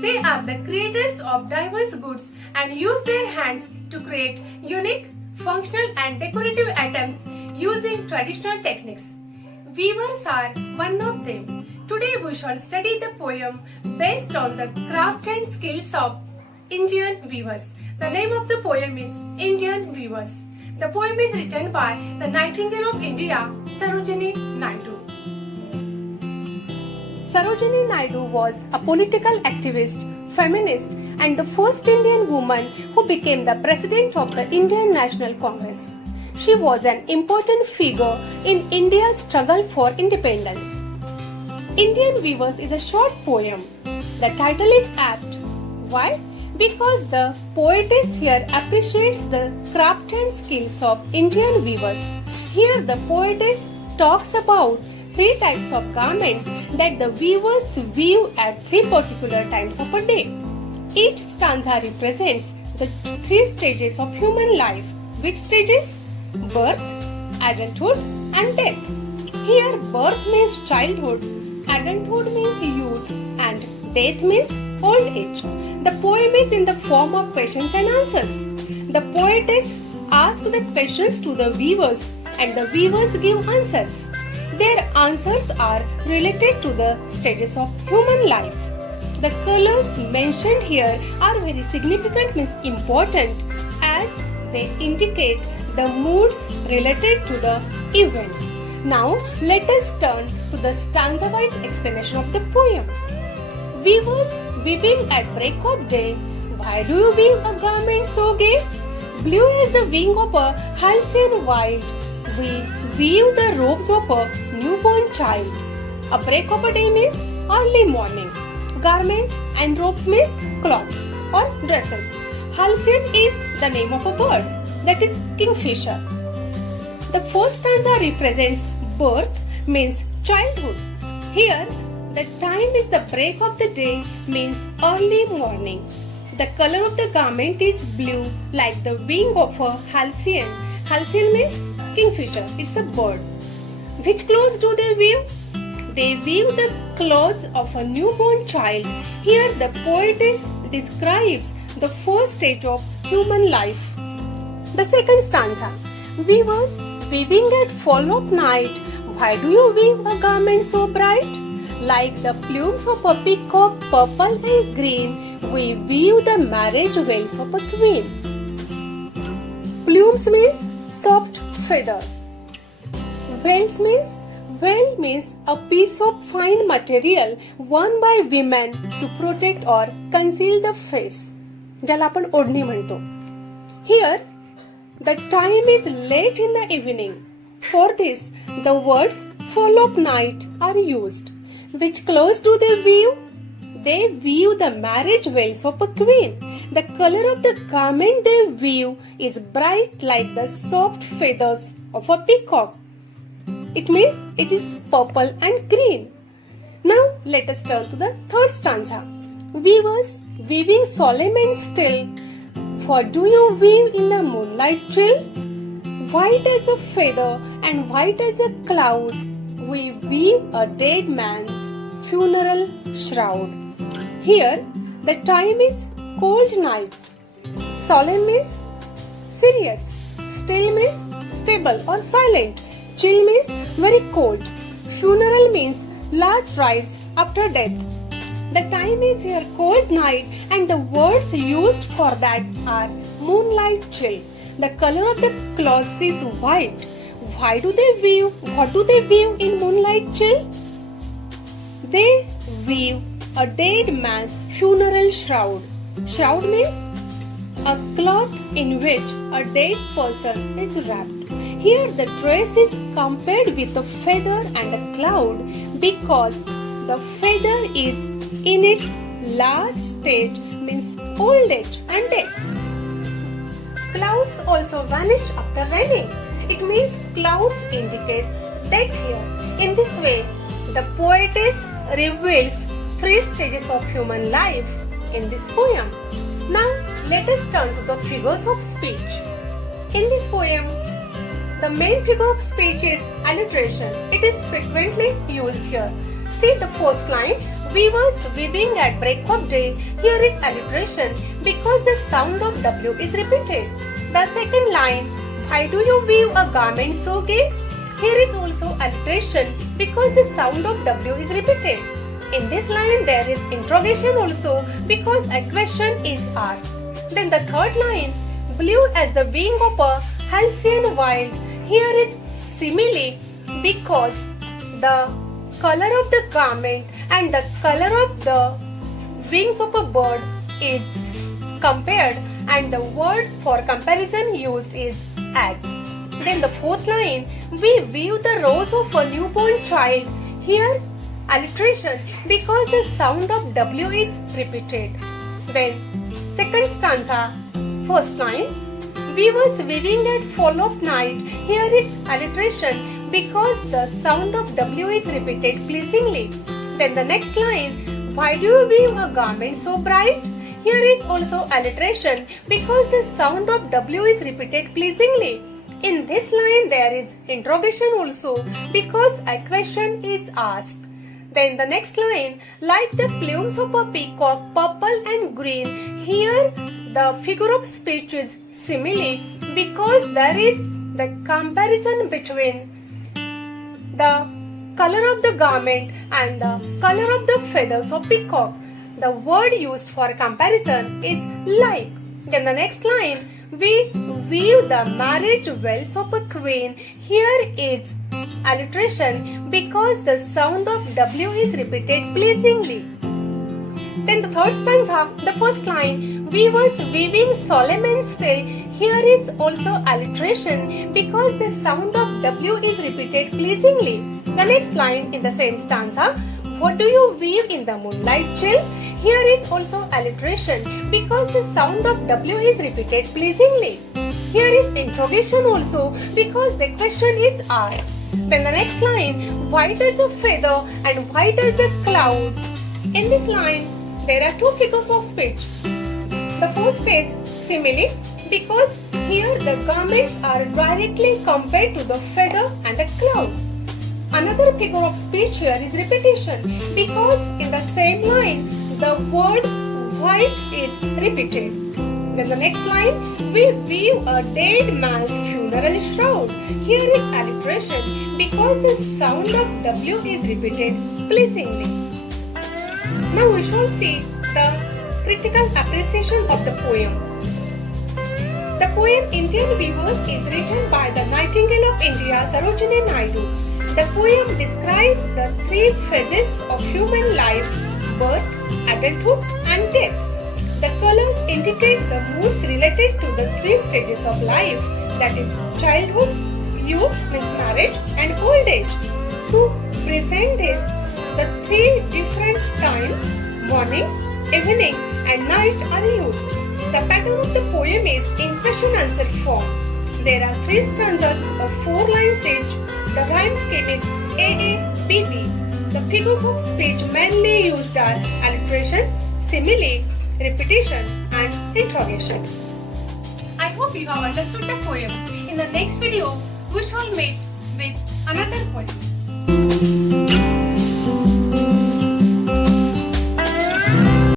They are the creators of diverse goods and use their hands to create unique, functional and decorative items using traditional techniques. Weavers are one of them. Today we shall study the poem based on the craft and skills of Indian weavers. The name of the poem is Indian Weavers. The poem is written by the Nightingale of India, Sarojini Naidu. Sarojini Naidu was a political activist, feminist and the first Indian woman who became the president of the Indian National Congress. She was an important figure in India's struggle for independence. Indian Weavers is a short poem. The title is apt. Why? Because the poetess here appreciates the craft and skills of Indian weavers. Here the poetess talks about three types of garments that the weavers weave at three particular times of a day. Each stanza represents the three stages of human life. Which stages? Birth, adulthood and death. Here birth means childhood, adulthood means youth and death means old age. The poem is in the form of questions and answers. The poetess asks the questions to the weavers and the weavers give answers. Their answers are related to the stages of human life. The colors mentioned here are very significant, means important, as they indicate the moods related to the events. Now let us turn to the stanza-wise explanation of the poem. Weavers weaving at break of day. Why do you weave a garment so gay? Blue as the wing of a halcyon white. We weave the robes of a newborn child. A break of a day means early morning. Garment and robes means clothes or dresses. Halcyon is the name of a bird, that is kingfisher. The first stanza represents birth, means childhood. Here the time is the break of the day, means early morning. The color of the garment is blue like the wing of a halcyon. Halcyon means kingfisher, it's a bird. Which clothes do they weave? They weave the clothes of a newborn child. Here the poetess describes the first stage of human life. The second stanza. Weavers weaving at fall of night. Why do you weave a garment so bright? Like the plumes of a peacock, purple and green, we weave the marriage veils of a queen. Plumes means soft feathers. Veil means a piece of fine material worn by women to protect or conceal the face. ज्याला आपण ओढणी म्हणतो. Here the time is late in the evening. For this the words fall of night are used. Which clothes do they weave? They weave the marriage veils of a queen. The color of the garment they weave is bright like the soft feathers of a peacock. It means it is purple and green. Now let us turn to the third stanza. Weavers weaving solemn and still. For do you weave in the moonlight chill? White as a feather and white as a cloud, we weave a dead man's funeral shroud. Here the time is cold night. Solemn means serious. Still means stable or silent. Chill means very cold. Funeral means last rites after death. The time is here cold night and the words used for that are moonlight chill. The color of the clothes is white. Why do they weave? What do they weave in moonlight chill? They weave a dead man's funeral shroud. Shroud means a cloth in which a dead person is wrapped. Here the dress is compared with a feather and a cloud because the feather is in its last stage, means old age and death. Clouds also vanish after raining. It means clouds indicate death here. In this way, the poetess reveals three stages of human life in this poem. Now, let us turn to the figures of speech. In this poem, the main figure of speech is alliteration. It is frequently used here. See the first line. We was weaving at break of day. Here is alliteration because the sound of W is repeated. The second line. Why do you weave a garment so gay? Here is also alliteration because the sound of W is repeated. In this line there is interrogation also because a question is asked. Then the third line. Blue as the wing of a halcyon wild. Here is simile because the color of the garment and the color of the wings of a bird is compared and the word for comparison used is as. Then the fourth line, we view the rose of a newborn child. Here alliteration because the sound of W is repeated. Then second stanza, first line, we was weaving at fall of night. Here is alliteration because the sound of W is repeated pleasingly. Then the next line, why do you weave a garment so bright? Here is also alliteration because the sound of W is repeated pleasingly. In this line there is interrogation also because a question is asked. Then the next line, like the plumes of a peacock, purple and green. Here the figure of speech is simile because there is the comparison between the color of the garment and the color of the feathers of peacock. The word used for comparison is like. Then the next line, we weave the marriage wealth of a queen. Here is alliteration because the sound of W is repeated pleasingly. Then the third stanza, the first line, we was weaving solemn and still. Here is also alliteration because the sound of W is repeated pleasingly. The next line in the same stanza, what do you weave in the moonlight chill? Here is also alliteration because the sound of W is repeated pleasingly. Here is interrogation also because the question is asked. Then the next line, white as a feather and white as a cloud. In this line, there are two figures of speech. The first is simile because here the garments are directly compared to the feather and the cloud. Another figure of speech here is repetition because in the same line the word white is repeated. Then the next line, we weave a dead man's funeral shroud. Here is alliteration because the sound of W is repeated pleasingly. Now we shall see the critical appreciation of the poem. The poem Indian Weavers is written by the Nightingale of India, Sarojini Naidu. The poem describes the three phases of human life: birth, adulthood and death. The colors indicate the moods related to the three stages of life, that is childhood, youth means marriage and old age. To present this, the three different times, morning, evening and night are used. The pattern of the poem is in question-answer form. There are three stanzas of 4 lines each. The rhyme scheme is AA, BB. The figures of speech mainly used are alliteration, simile, repetition and interrogation. I hope you have understood the poem. In the next video, we shall meet with another poem.